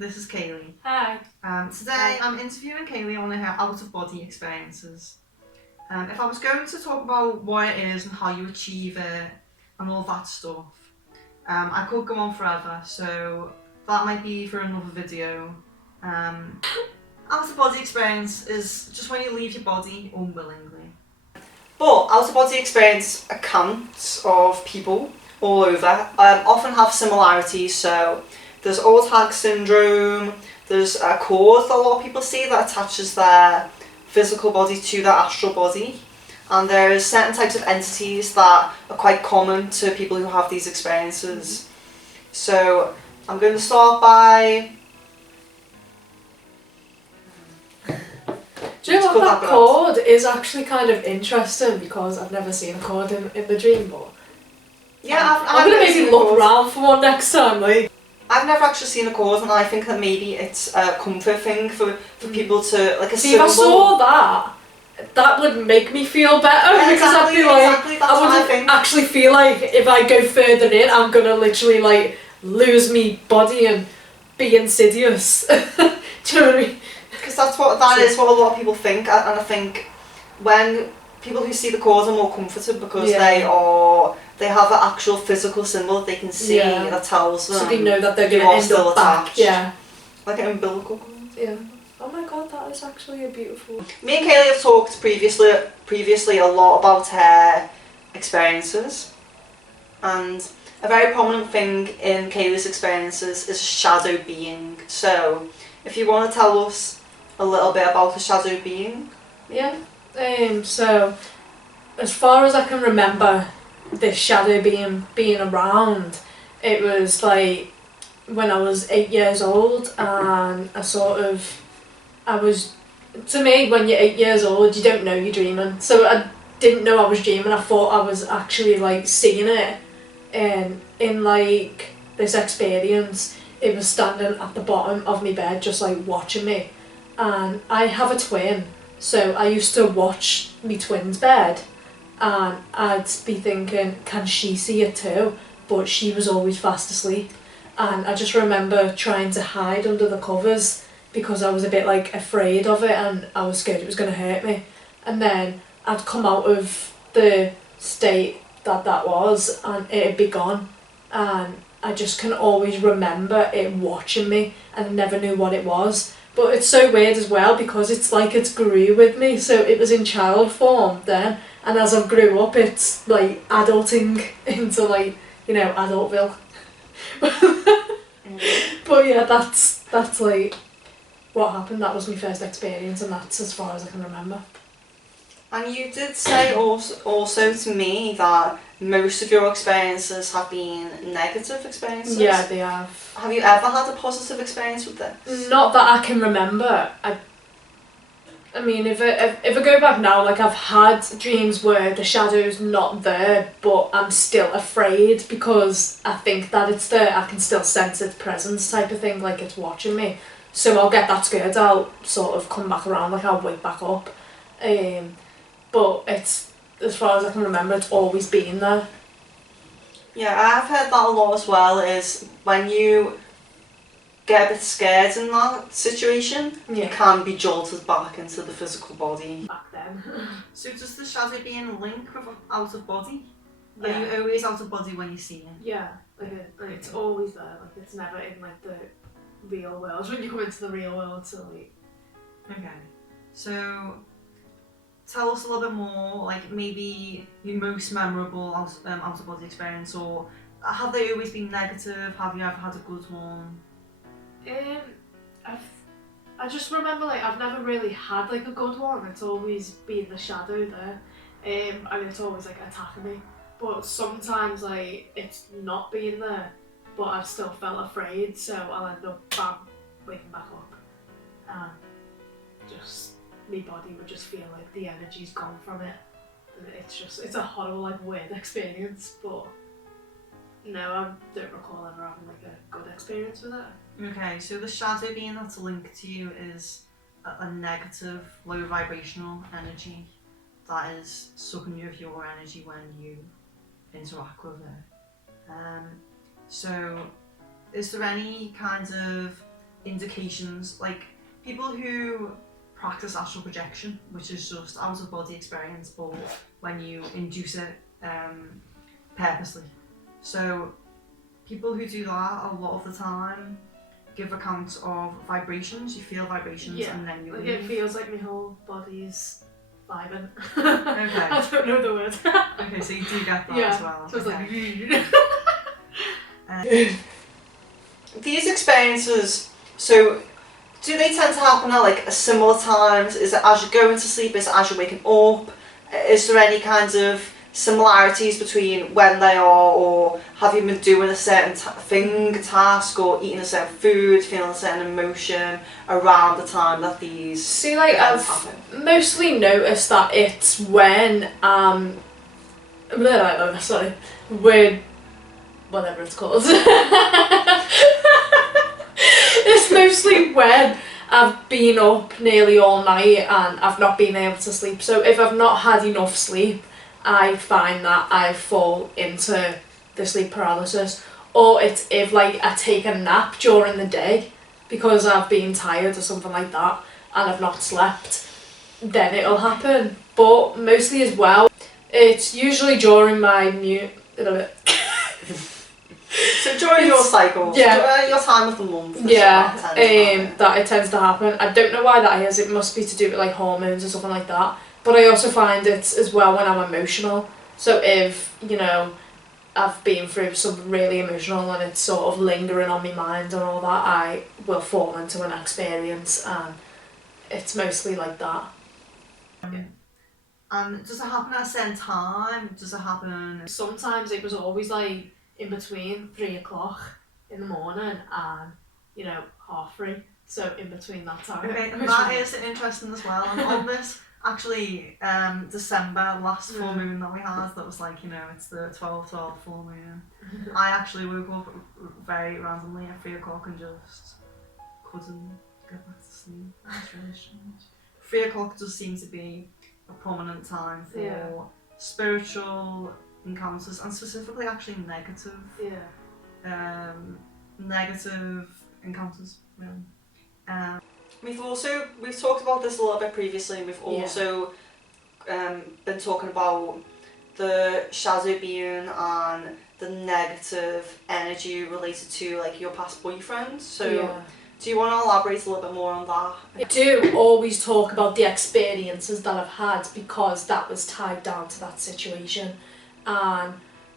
this is Kaylee. Hi. Today I'm interviewing Kaylee on her out-of-body experiences. If I was going to talk about what it is and how you achieve it and all that stuff, I could go on forever, so that might be for another video. Out-of-body experience is just when you leave your body unwillingly. But out-of-body experience accounts of people all over often have similarities, so there's Old-Hag syndrome, there's a cord that a lot of people see that attaches their physical body to their astral body, and there's certain types of entities that are quite common to people who have these experiences. So I'm going to start by... Do you know what, that cord is actually kind of interesting because I've never seen a cord in the dream, but... Yeah, I'm going to maybe look around for one next time, like... I've never actually seen a cord, and I think that maybe it's a comfort thing for people to, like a See, symbol. if I saw that would make me feel better, Yeah, because I'd be like, exactly, that's I wouldn't actually feel like if I go further in, I'm going to literally like lose me body and be insidious. Do you know what I mean? Because that is what a lot of people think, and I think when people who see the cord are more comforted because they have an actual physical symbol that they can see that tells them. So they know that they're going to end up back. Yeah. Like an umbilical cord. Yeah. Oh my god, that is actually a beautiful... Me and Kaylee have talked previously a lot about her experiences, and a very prominent thing in Kaylee's experiences is a shadow being. So, if you want to tell us a little bit about the shadow being. Yeah. So, as far as I can remember, this shadow being around, it was like when I was 8 years old, and to me, when you're 8 years old, you don't know you're dreaming. So I didn't know I was dreaming. I thought I was actually like seeing it, and in like this experience, it was standing at the bottom of my bed, just like watching me. And I have a twin, so I used to watch my twin's bed, and I'd be thinking, can she see it too? But she was always fast asleep, and I just remember trying to hide under the covers because I was a bit like afraid of it, and I was scared it was going to hurt me. And then I'd come out of the state that was, and it'd be gone, and I just can always remember it watching me, and I never knew what it was. But it's so weird as well because it's like it's grew with me, so it was in child form then, and as I've grew up it's like adulting into like, you know, adultville. But yeah, that's like what happened. That was my first experience, and that's as far as I can remember. And you did say also to me that most of your experiences have been negative experiences. Yeah, they have. Have you ever had a positive experience with this? Not that I can remember. I mean, if I go back now, like I've had dreams where the shadow's not there, but I'm still afraid because I think that it's there. I can still sense its presence, type of thing, like it's watching me. So I'll get that scared. I'll sort of come back around, like I'll wake back up. But it's, as far as I can remember, it's always been there. Yeah, I've heard that a lot as well, is when you get a bit scared in that situation, you can be jolted back into the physical body. Back then. So does the shadow being link with out of body? Are you always out of body when you see it? Yeah, like it's always there, like it's never in like the real world. When you come into the real world, so like... Okay, so tell us a little bit more, like maybe your most memorable out-of-body experience, or have they always been negative? Have you ever had a good one? I just remember like I've never really had like a good one. It's always been the shadow there, and it's always like attacking me. But sometimes like it's not being there, but I've still felt afraid, so I'll end up waking back up, and just my body would just feel like the energy's gone from it, and it's a horrible like weird experience. But no, I don't recall ever having like a good experience with it. Okay, so the shadow being that's linked to you is a negative, low vibrational energy that is sucking you of your energy when you interact with it. So is there any kind of indications, like people who practice astral projection, which is just out of body experience, but when you induce it purposely. So people who do that a lot of the time give accounts of vibrations. You feel vibrations and then you like leave. it feels like my whole body's vibing. Okay. I don't know the word. Okay, so you do get that as well. So it's like these experiences, so do they tend to happen at like a similar times? Is it as you're going to sleep? Is it as you're waking up? Is there any kinds of similarities between when they are, or have you been doing a certain task, or eating a certain food, feeling a certain emotion around the time that these See, like I've happen? mostly noticed that it's when sorry, when whatever it's called. It's mostly when I've been up nearly all night and I've not been able to sleep. So if I've not had enough sleep, I find that I fall into the sleep paralysis. Or it's if like I take a nap during the day because I've been tired or something like that and I've not slept, then it'll happen. But mostly as well, it's usually during my So during your cycles, your time of the month, that it tends to happen. I don't know why that is. It must be to do with like hormones or something like that. But I also find it as well when I'm emotional. So if, you know, I've been through something really emotional and it's sort of lingering on my mind and all that, I will fall into an experience, and it's mostly like that. And does it happen at a certain time? Does it happen? Sometimes it was always like in between 3 o'clock in the morning and, you know, 3:30. So in between that time. Okay, and that is interesting as well. And on this, actually, December, last full moon that we had, that was like, you know, it's the 12/12 full moon. I actually woke up very randomly at 3 o'clock and just couldn't get back to sleep. That's really strange. 3 o'clock does seem to be a prominent time for spiritual encounters, and specifically actually negative encounters, really. We've talked about this a little bit previously, and we've also been talking about the shadow being and the negative energy related to like your past boyfriends. So do you want to elaborate a little bit more on that? I do always talk about the experiences that I've had because that was tied down to that situation. And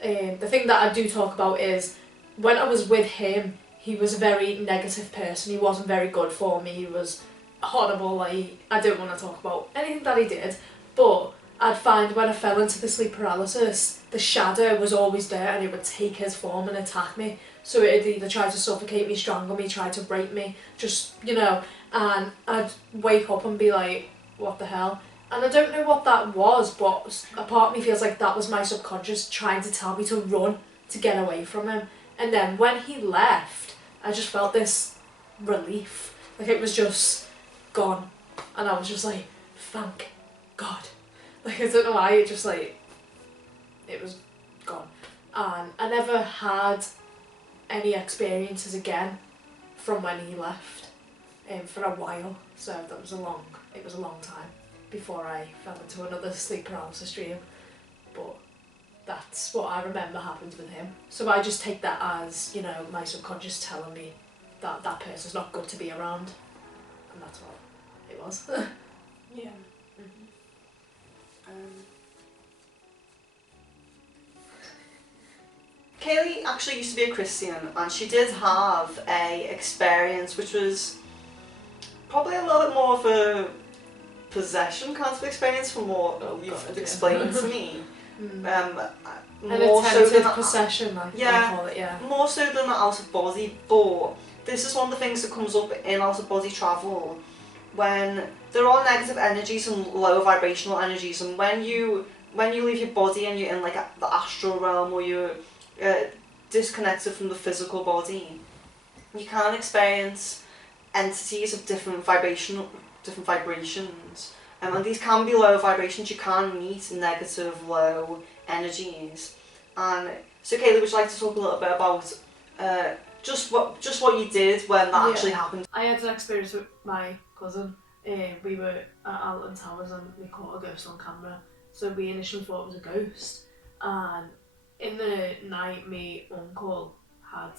the thing that I do talk about is when I was with him, he was a very negative person. He wasn't very good for me. He was horrible. Like, I don't want to talk about anything that he did, but I'd find when I fell into the sleep paralysis, the shadow was always there and it would take his form and attack me. So it'd either try to suffocate me, strangle me, try to break me, just, you know, and I'd wake up and be like, what the hell? And I don't know what that was, but a part of me feels like that was my subconscious trying to tell me to run, to get away from him. And then when he left, I just felt this relief. Like it was just gone. And I was just like, thank God. Like I don't know why, it just like, it was gone. And I never had any experiences again from when he left for a while. So that was it was a long time before I fell into another sleep paralysis dream. But that's what I remember happened with him. So I just take that as, you know, my subconscious telling me that that person's not good to be around. And that's what it was. Yeah. Kayleigh actually used to be a Christian, and she did have a experience which was probably a little bit more of a possession kind of experience from what you've explained to me. An More attempted so than possession, I call it, more so than the out of body, but this is one of the things that comes up in out of body travel, when there are negative energies and lower vibrational energies, and when you leave your body and you're in like the astral realm, or you're disconnected from the physical body, you can experience entities of different vibrations, and these can be low vibrations. You can meet negative low energies. And so Kayleigh, would you like to talk a little bit about just what you did when that actually happened. I had an experience with my cousin. We were at Alton Towers and we caught a ghost on camera. So we initially thought it was a ghost, and in the night, my uncle had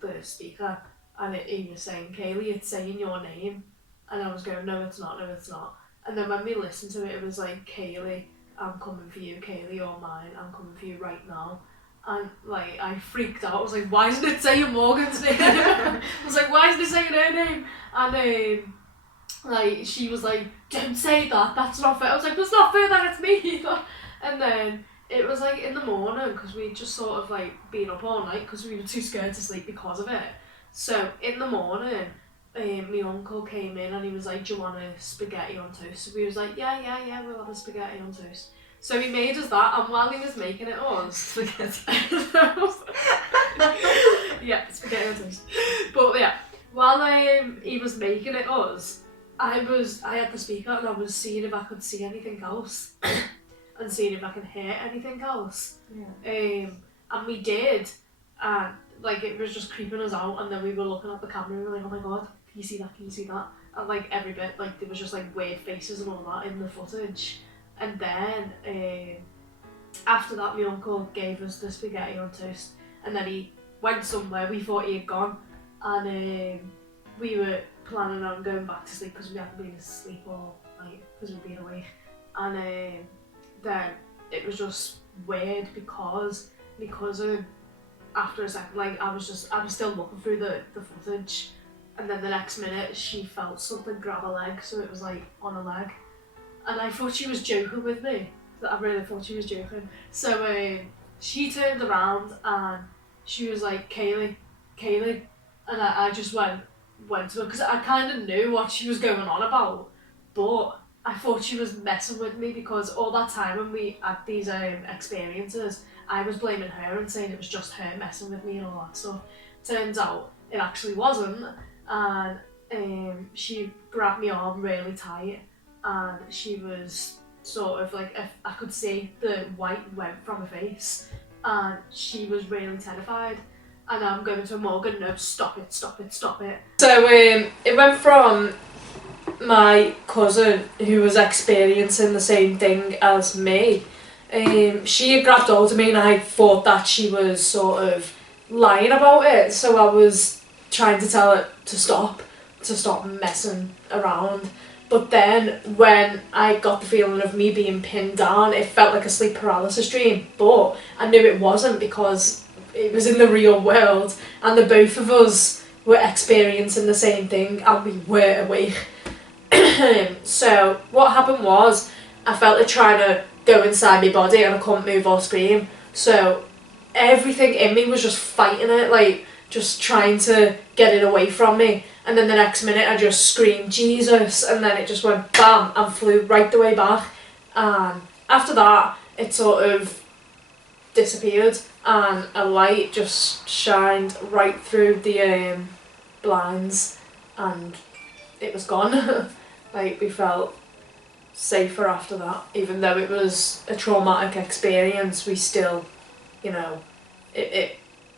the speaker, and he was saying, "Kaylee, it's saying your name," and I was going, "No, it's not. No, it's not." And then when we listened to it, it was like, "Kaylee, I'm coming for you. Kaylee, you're mine. I'm coming for you right now." And like, I freaked out. I was like, "Why isn't it saying Morgan's name?" I was like, "Why isn't it saying her name?" And like, she was like, "Don't say that, that's not fair." I was like, "It's not fair that it's me." And then it was like in the morning, because we'd just sort of like been up all night because we were too scared to sleep because of it. So in the morning, my uncle came in and he was like, "Do you want a spaghetti on toast?" So we was like, yeah, we'll have a spaghetti on toast. So he made us that, and while he was making it us, spaghetti. Yeah, spaghetti on toast. But yeah, while he was making it us, I had the speaker and I was seeing if I could see anything else and seeing if I could hear anything else. Yeah. And we did, and like it was just creeping us out, and then we were looking at the camera and we were like, "Oh my god, can you see that? Can you see that?" And like every bit, like there was just like weird faces and all that in the footage. And then after that, my uncle gave us the spaghetti on toast, and then he went somewhere. We thought he had gone, and we were planning on going back to sleep because we hadn't been asleep all night because we'd been awake. And then it was just weird because my cousin, after a second, like I was still looking through the footage, and then the next minute she felt something grab a leg, so it was like on a leg, and I thought she was joking with me. I really thought she was joking. So she turned around and she was like, Kaylee, and I just went to her because I kind of knew what she was going on about, but I thought she was messing with me because all that time when we had these experiences, I was blaming her and saying it was just her messing with me and all that stuff. Turns out it actually wasn't, and she grabbed my arm really tight, and she was sort of like, I could see the white went from her face, and she was really terrified. And I'm going to Morgan, "No, stop it. So it went from my cousin, who was experiencing the same thing as me. She had grabbed hold of me and I thought that she was sort of lying about it, so I was trying to tell her to stop messing around. But then when I got the feeling of me being pinned down, it felt like a sleep paralysis dream, but I knew it wasn't because it was in the real world and the both of us were experiencing the same thing and we were awake. So what happened was I felt it trying to go inside my body and I couldn't move or scream. So everything in me was just fighting it, like just trying to get it away from me. And then the next minute I just screamed, "Jesus," and then it just went bam and flew right the way back. And after that, it sort of disappeared and a light just shined right through the blinds and it was gone. Like, we felt safer after that, even though it was a traumatic experience. We still, you know,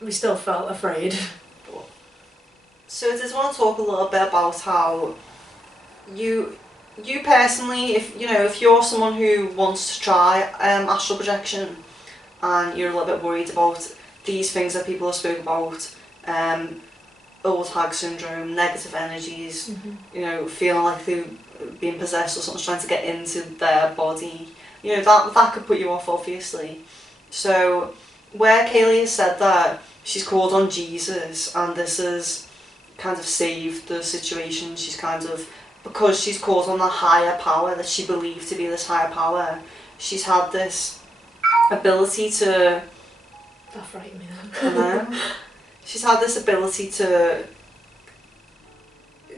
we still felt afraid. So I just want to talk a little bit about how you personally, if you're someone who wants to try astral projection and you're a little bit worried about these things that people have spoken about, old hag syndrome, negative energies, feeling like they're being possessed or something's trying to get into their body, that could put you off, obviously. So where Kayleigh has said that she's called on Jesus and this has kind of saved the situation, she's kind of, because she's called on the higher power that she believed to be this higher power, she's had this ability to... That frightened me then. She's had this ability to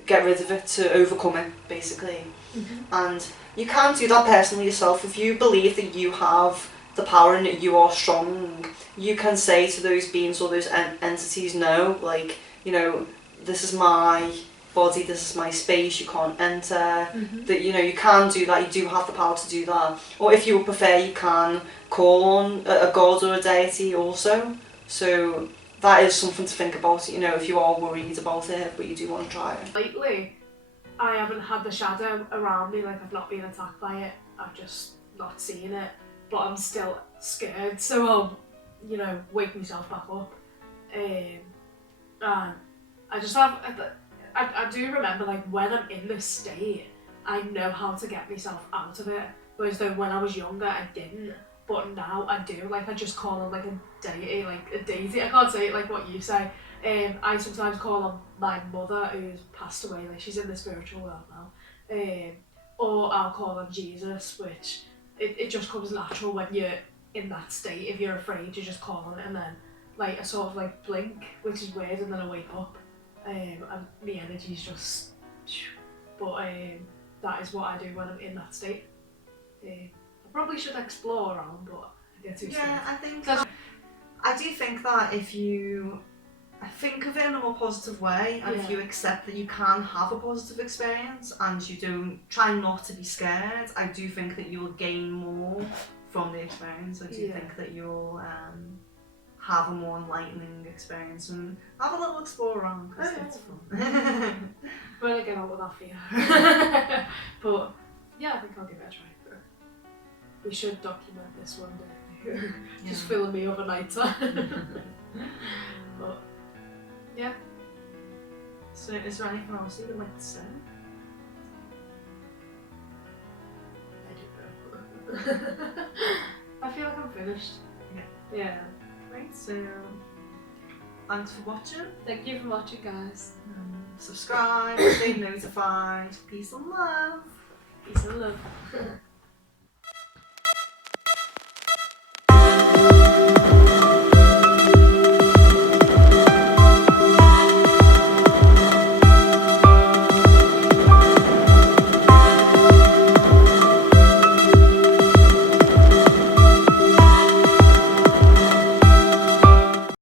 get rid of it, to overcome it, basically. Mm-hmm. And you can do that personally yourself. If you believe that you have the power and that you are strong, you can say to those beings or those entities, no, like, this is my body, this is my space, you can't enter. Mm-hmm. That, you can do that, you do have the power to do that. Or if you would prefer, you can call on a god or a deity also. So that is something to think about, you know, if you are worried about it, but you do want to try it. Lately, I haven't had the shadow around me, like I've not been attacked by it, I've just not seen it, but I'm still scared, so I'll, you know, wake myself back up. And I just have, I do remember, like, when I'm in this state, I know how to get myself out of it, whereas though when I was younger I didn't, but now I do. Like, I just call on like a deity, like a deity, I can't say it like what you say. I sometimes call on my mother who's passed away, like she's in the spiritual world now, or I'll call on Jesus, which it just comes natural when you're in that state. If you're afraid, you just call on it, and then like I sort of like blink, which is weird, and then I wake up, and the energy's just, but that is what I do when I'm in that state. I probably should explore around, but I get too scared. Yeah, I do think that if you think of it in a more positive way, and if you accept that you can have a positive experience and you don't try not to be scared, I do think that you'll gain more from the experience. I do think that you'll have a more enlightening experience and have a little explore around, because it's fun. When I get out of that fear. But yeah, I think I'll give it a try. We should document this one day. Just filling me overnight time. But yeah. So is there anything else you would like to say? I don't know. I feel like I'm finished. Yeah. Great, so thanks for watching. Thank you for watching, guys. Subscribe, stay notified. Peace and love. Peace and love.